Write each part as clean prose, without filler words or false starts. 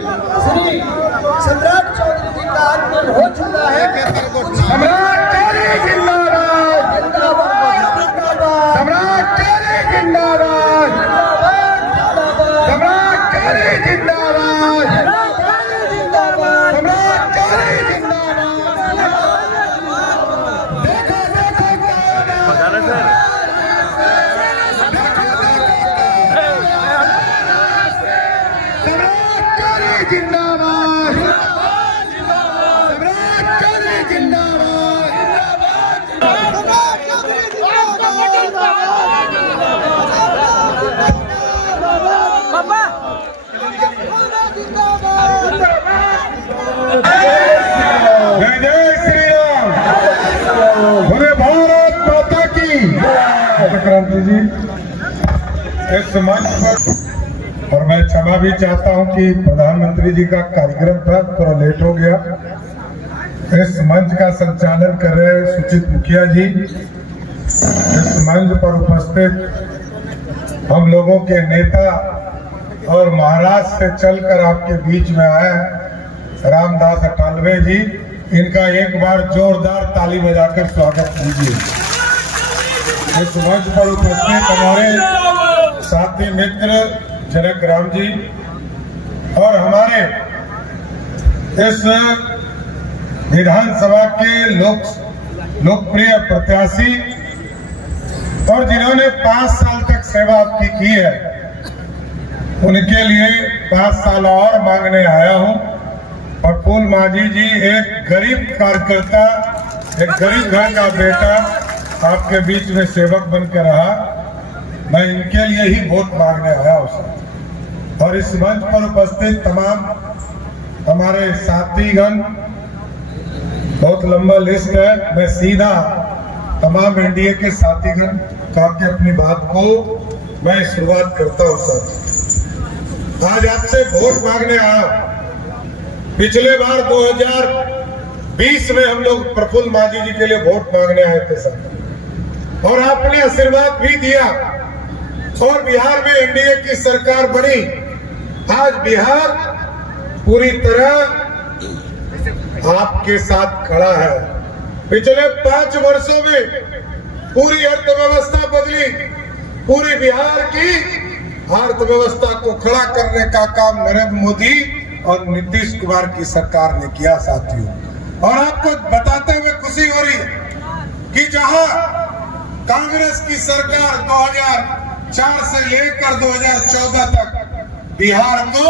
श्री सम्राट चौधरी जी का आगमन हो चुका है। सम्राट चौधरी जिंदाबाद, सम्राट चौधरी जिंदाबाद, सम्राट चौधरी जिंदाबाद, सम्राट चौधरी जिंदाबाद। देखो देखो जिंदाबाद, सम्राट चौधरी जिंदाबाद, जय जय श्री राम, बोले भारत माता की। क्रांति जी इस मंच पर, और मैं क्षमा भी चाहता हूं कि प्रधानमंत्री जी का कार्यक्रम था, थोड़ा लेट हो गया। इस मंच का संचालन कर रहे सुचित मुखिया जी, इस मंच पर उपस्थित हम लोगों के नेता और महाराष्ट्र से चलकर आपके बीच में आए रामदास अठालवे जी, इनका एक बार जोरदार ताली बजाकर स्वागत कीजिए। इस मंच पर उपस्थित हमारे साथी मित्र जनक राम जी और हमारे इस विधानसभा के लोकप्रिय प्रत्याशी और जिन्होंने 5 साल तक सेवा आपकी की है, उनके लिए 5 साल और मांगने आया हूं। प्रफुल्ल माझी जी एक गरीब कार्यकर्ता, एक गरीब घर का बेटा आपके बीच में सेवक बनकर रहा, मैं इनके लिए ही वोट मांगने आया हूं। और इस मंच पर उपस्थित तमाम हमारे साथीगण, बहुत लंबा लिस्ट है, मैं सीधा तमाम एनडीए के साथीगण का के अपनी बात को मैं शुरुआत करता हूं। सर, आज आपसे वोट मांगने आया। पिछले बार 2020 में हम लोग प्रफुल्ल माझी जी के लिए वोट मांगने आए थे सर, और आपने आशीर्वाद भी दिया और बिहार में एनडीए की सरकार बनी। आज बिहार पूरी तरह आपके साथ खड़ा है। पिछले 5 वर्षों में पूरी अर्थव्यवस्था बदली, पूरी बिहार की अर्थव्यवस्था को खड़ा करने का काम नरेंद्र मोदी और नीतीश कुमार की सरकार ने किया साथियों। और आपको बताते हुए खुशी हो रही है कि जहां कांग्रेस की सरकार 2004 से लेकर 2014 तक बिहार को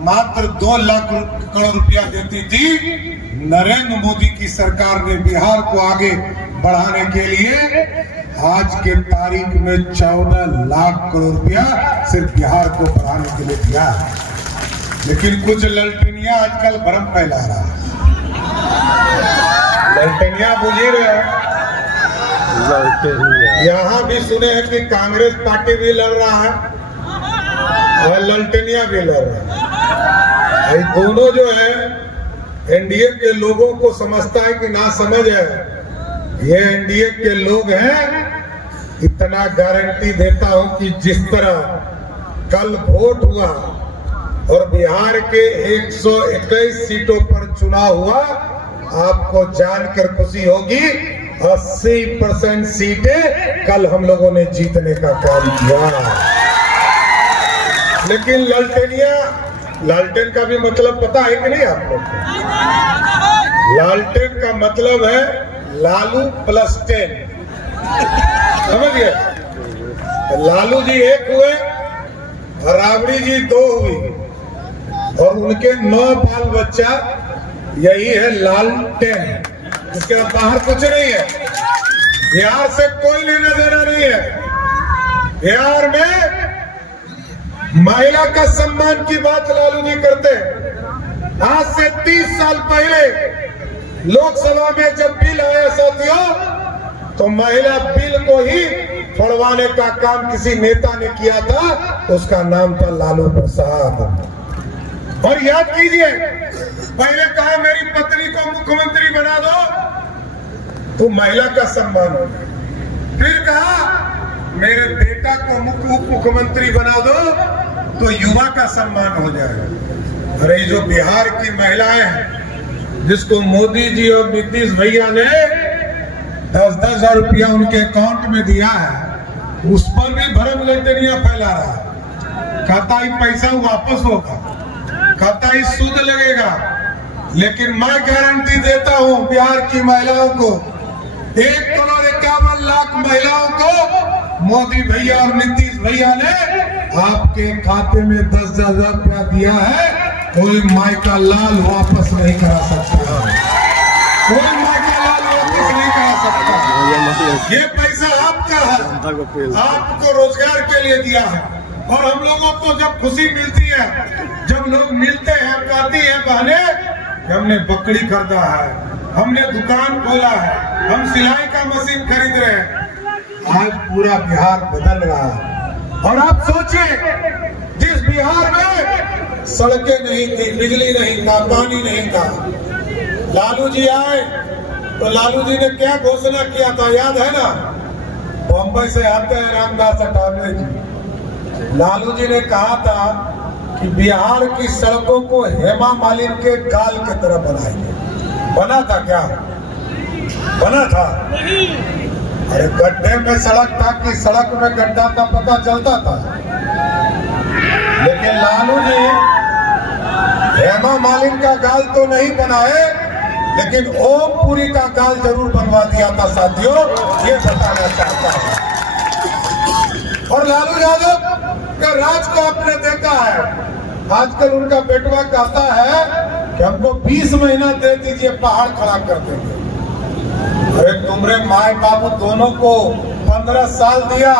मात्र 2 लाख करोड़ रुपया देती थी, नरेंद्र मोदी की सरकार ने बिहार को आगे बढ़ाने के लिए आज के तारीख में 14 लाख करोड़ रुपया सिर्फ बिहार को बढ़ाने के लिए दिया है। लेकिन कुछ ललटनिया आजकल भ्रम फैला रहा है। ललटनिया बुझ ही रहे हैं। यहाँ भी सुने हैं कि कांग्रेस पार्टी भी लड़ रहा है और ललटनिया भी लड़ रहा है। ये दोनों जो है एनडीए के लोगों को समझता है कि ना समझ है। ये एनडीए के लोग हैं। इतना गारंटी देता हूं कि जिस तरह कल वोट हुआ और बिहार के 121 सीटों पर चुनाव हुआ, आपको जानकर खुशी होगी 80% सीटें कल हम लोगों ने जीतने का काम किया। लेकिन लालटेन का भी मतलब पता है कि नहीं आपको? लालटेन का मतलब है लालू प्लस 10, समझिए। लालू जी 1 हुए, राबड़ी जी 2 हुई और उनके 9 बाल बच्चा, यही है लालटेन। इसके बाद बाहर कुछ नहीं है। बिहार से कोई लेना देना नहीं है। बिहार में महिला का सम्मान की बात लालू जी करते हैं। आज से 30 साल पहले लोकसभा में जब बिल आया साथियों, तो महिला बिल को ही फड़वाने का काम किसी नेता ने किया था, उसका नाम था लालू प्रसाद। और याद कीजिए, पहले कहा मेरी पत्नी को मुख्यमंत्री बना दो तो महिला का सम्मान होगा। फिर कहा मेरे बेटा को उप मुख्यमंत्री बना दो तो युवा का सम्मान हो जाएगा। अरे ये जो बिहार की महिलाएं हैं, जिसको मोदी जी और नीतीश भैया ने 10-10 हजार रुपया उनके अकाउंट में दिया है, उस पर भी भ्रम लेतनिया फैला रहा है। कहता ही पैसा वापस होगा, कहता ही सूद लगेगा। लेकिन मैं गारंटी देता हूं बिहार की महिलाओं को, 1,51,00,000 महिलाओं को मोदी भैया और नीतीश भैया ने आपके खाते में 10-10 हजार रुपया दिया है। कोई माई का लाल वापस नहीं करा सकता, कोई माई का लाल वापस नहीं करा सकता। ये पैसा आपका है, आपको रोजगार के लिए दिया है। और हम लोगों को जब खुशी मिलती है, जब लोग मिलते हैं, कहती है बहने हमने बकरी खरीदा है, हमने दुकान खोला है, हम सिलाई का मशीन खरीद रहे हैं। आज पूरा बिहार बदल रहा है। और आप सोचिए, जिस बिहार में सड़कें नहीं थी, बिजली नहीं था, पानी नहीं था, लालू जी आए तो लालू जी ने क्या घोषणा किया था, याद है ना? बॉम्बे से आते हैं रामदास अठावले जी, लालू जी ने कहा था कि बिहार की सड़कों को हेमा मालिनी के गाल की तरह बनाएंगे। बना था क्या? बना था? अरे गड्ढे में सड़क था कि सड़क में गड्ढा था पता चलता था। लेकिन लालू जी हेमा मालिनी का गाल तो नहीं बनाए, लेकिन ओमपुरी का गाल जरूर बनवा दिया था साथियों, ये बताना चाहता हूं। और लालू यादव के राज को आपने देखा है, आजकल उनका बेटवा कहता है कि हमको 20 महीना दे दीजिए, पहाड़ खड़ा कर देंगे। अरे तुमरे माए बाबू दोनों को 15 साल दिया,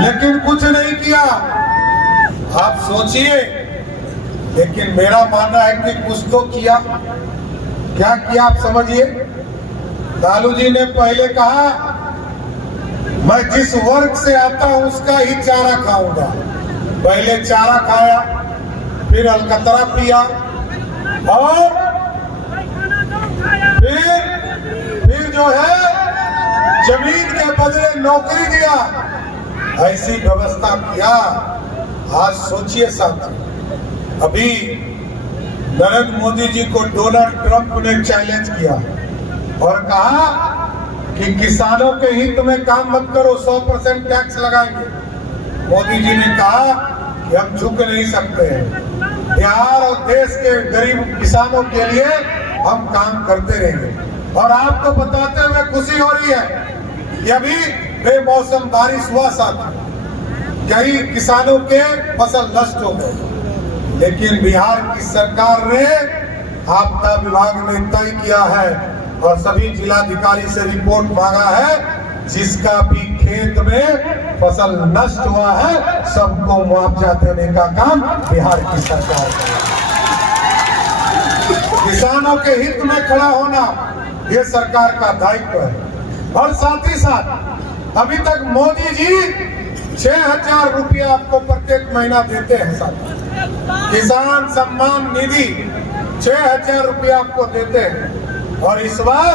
लेकिन कुछ नहीं किया। आप सोचिए, लेकिन मेरा मानना है कि कुछ तो किया। क्या किया आप समझिए। लालू जी ने पहले कहा मैं जिस वर्ग से आता हूं उसका ही चारा खाऊंगा। पहले चारा खाया, फिर अलकतरा पिया, और फिर जो है जमीन के बदले नौकरी दिया। ऐसी व्यवस्था किया। आज सोचिए साथी, अभी नरेंद्र मोदी जी को डोनाल्ड ट्रंप ने चैलेंज किया और कहा कि किसानों के हित में काम मत करो, 100% टैक्स लगाएंगे। मोदी जी ने कहा कि हम झुक नहीं सकते हैं, बिहार और देश के गरीब किसानों के लिए हम काम करते रहेंगे। और आपको बताते हुए खुशी हो रही है कि अभी बेमौसम बारिश हुआ साथ, कई किसानों के फसल नष्ट हो गए, लेकिन बिहार की सरकार ने, आपदा विभाग ने तय किया है और सभी जिलाधिकारी से रिपोर्ट मांगा है, जिसका भी खेत में फसल नष्ट हुआ है सबको मुआवजा देने का काम बिहार की सरकार है। किसानों के हित में खड़ा होना ये सरकार का दायित्व है। और साथ ही साथ अभी तक मोदी जी 6,000 रुपया आपको प्रत्येक महीना देते हैं साथ। किसान सम्मान निधि 6,000 रुपया आपको देते हैं। और इस बार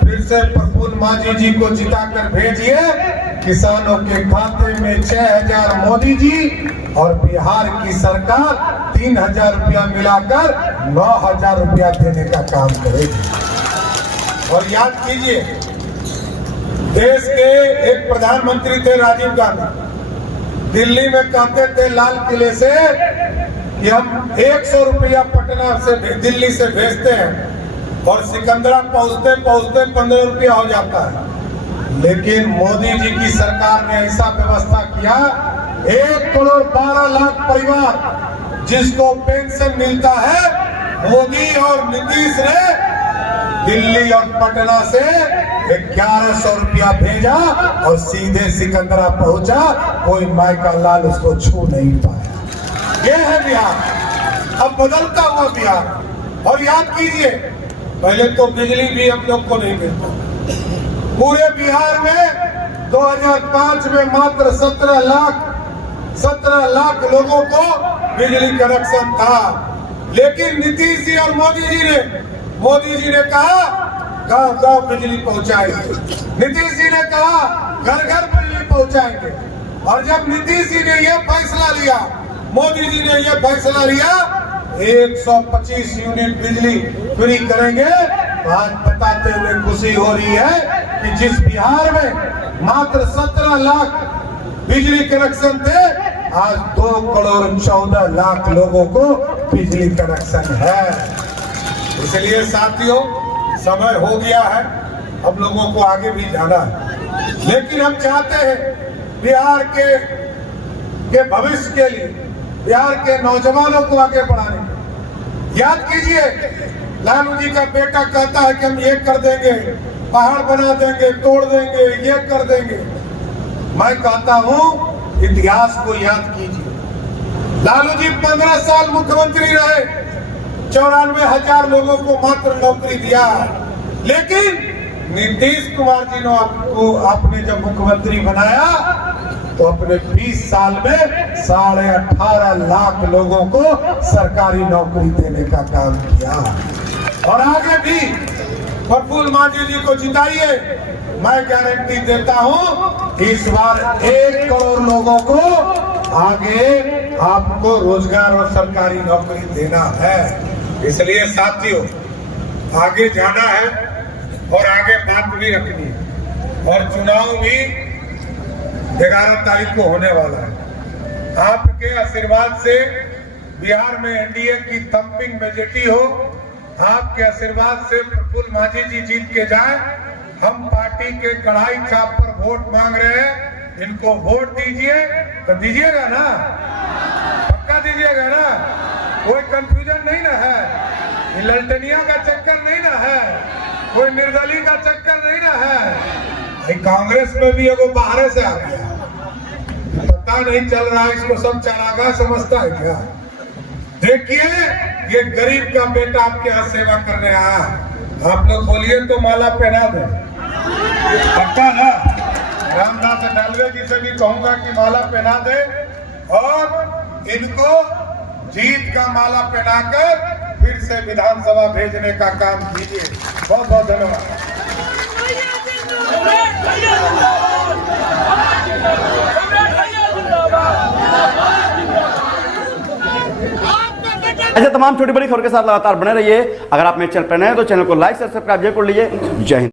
फिर से प्रफुल्ल माझी जी को जिताकर भेजिए, किसानों के खाते में 6,000 मोदी जी और बिहार की सरकार 3,000 रुपया मिलाकर 9,000 रुपया देने का काम करेगी। और याद कीजिए, देश के एक प्रधानमंत्री थे राजीव गांधी, दिल्ली में कहते थे लाल किले से कि हम 100 रुपया पटना से दिल्ली से भेजते हैं और सिकंदरा पहुंचते पहुंचते 15 रुपया हो जाता है। लेकिन मोदी जी की सरकार ने ऐसा व्यवस्था किया, 1,12,00,000 परिवार जिसको पेंशन मिलता है, मोदी और नीतीश ने दिल्ली और पटना से 1,100 रुपया भेजा और सीधे सिकंदरा पहुंचा, कोई माई का लाल उसको छू नहीं पाया। ये है बिहार, अब बदलता हुआ बिहार। और याद कीजिए, पहले तो बिजली भी हम लोग को नहीं मिलता। पूरे बिहार में 2005 में मात्र 17 लाख लोगों को बिजली कनेक्शन था। लेकिन नीतीश जी और मोदी जी ने कहा गांव गांव बिजली पहुंचाएंगे। नीतीश जी ने कहा घर घर बिजली पहुंचाएंगे। और जब नीतीश जी ने यह फैसला लिया मोदी जी ने यह फैसला लिया 125 यूनिट बिजली फ्री करेंगे। आज बताते हुए खुशी हो रही है कि जिस बिहार में मात्र 17 लाख बिजली कनेक्शन थे, आज 2 करोड़ 14 लाख लोगों को बिजली कनेक्शन है। इसलिए साथियों, समय हो गया है, अब लोगों को आगे भी जाना है, लेकिन हम चाहते हैं बिहार के भविष्य के लिए, बिहार के नौजवानों को आगे बढ़ाने के। याद कीजिए, लालू जी का बेटा कहता है कि हम ये कर देंगे, पहाड़ बना देंगे, तोड़ देंगे, ये कर देंगे। मैं कहता हूं इतिहास को याद कीजिए। लालू जी 15 साल मुख्यमंत्री रहे, 94,000 लोगों को मात्र नौकरी दिया, लेकिन नीतीश कुमार जी ने आपने जब मुख्यमंत्री बनाया तो अपने 20 साल में 18.5 लाख लोगों को सरकारी नौकरी देने का काम किया। और आगे भी प्रफुल्ल मांझी जी को जिताइए, मैं गारंटी देता हूं इस बार 1 करोड़ लोगों को आगे आपको रोजगार और सरकारी नौकरी देना है। इसलिए साथियों, आगे जाना है और आगे बात भी रखनी है। और चुनाव भी 11 तारीख को होने वाला है। आपके आशीर्वाद से बिहार में एनडीए की थम्पिंग मेजॉरिटी हो, आपके आशीर्वाद से प्रफुल्ल मांझी जी जीत के जाए। हम पार्टी के कढ़ाई छाप पर वोट मांग रहे हैं, इनको वोट दीजिए। तो दीजिएगा ना, पक्का दीजिएगा ना, कोई कंफ्यूजन नहीं ना है, ये ललटनिया का चक्कर नहीं ना है, कोई निर्दलीय का चक्कर नहीं ना है। कांग्रेस में भी एगो बाहर से आ गया, पता नहीं चल रहा है, इसको सब चारागाह समझता है क्या? देखिए, ये गरीब का बेटा आपके यहाँ सेवा करने आया, आप लोग बोलिए तो माला पहना दे, पक्का ना? रामदास अठावले जी से भी कहूंगा कि माला पहना दे और इनको जीत का माला पहनाकर फिर से विधानसभा भेजने का काम कीजिए। बहुत बहुत धन्यवाद। ऐसे तमाम छोटी बड़ी खबर के साथ लगातार बने रहिए। अगर आप मेरे चैनल पर नए हैं तो चैनल को लाइक सब्सक्राइब जरूर कर लीजिए। जय हिंद।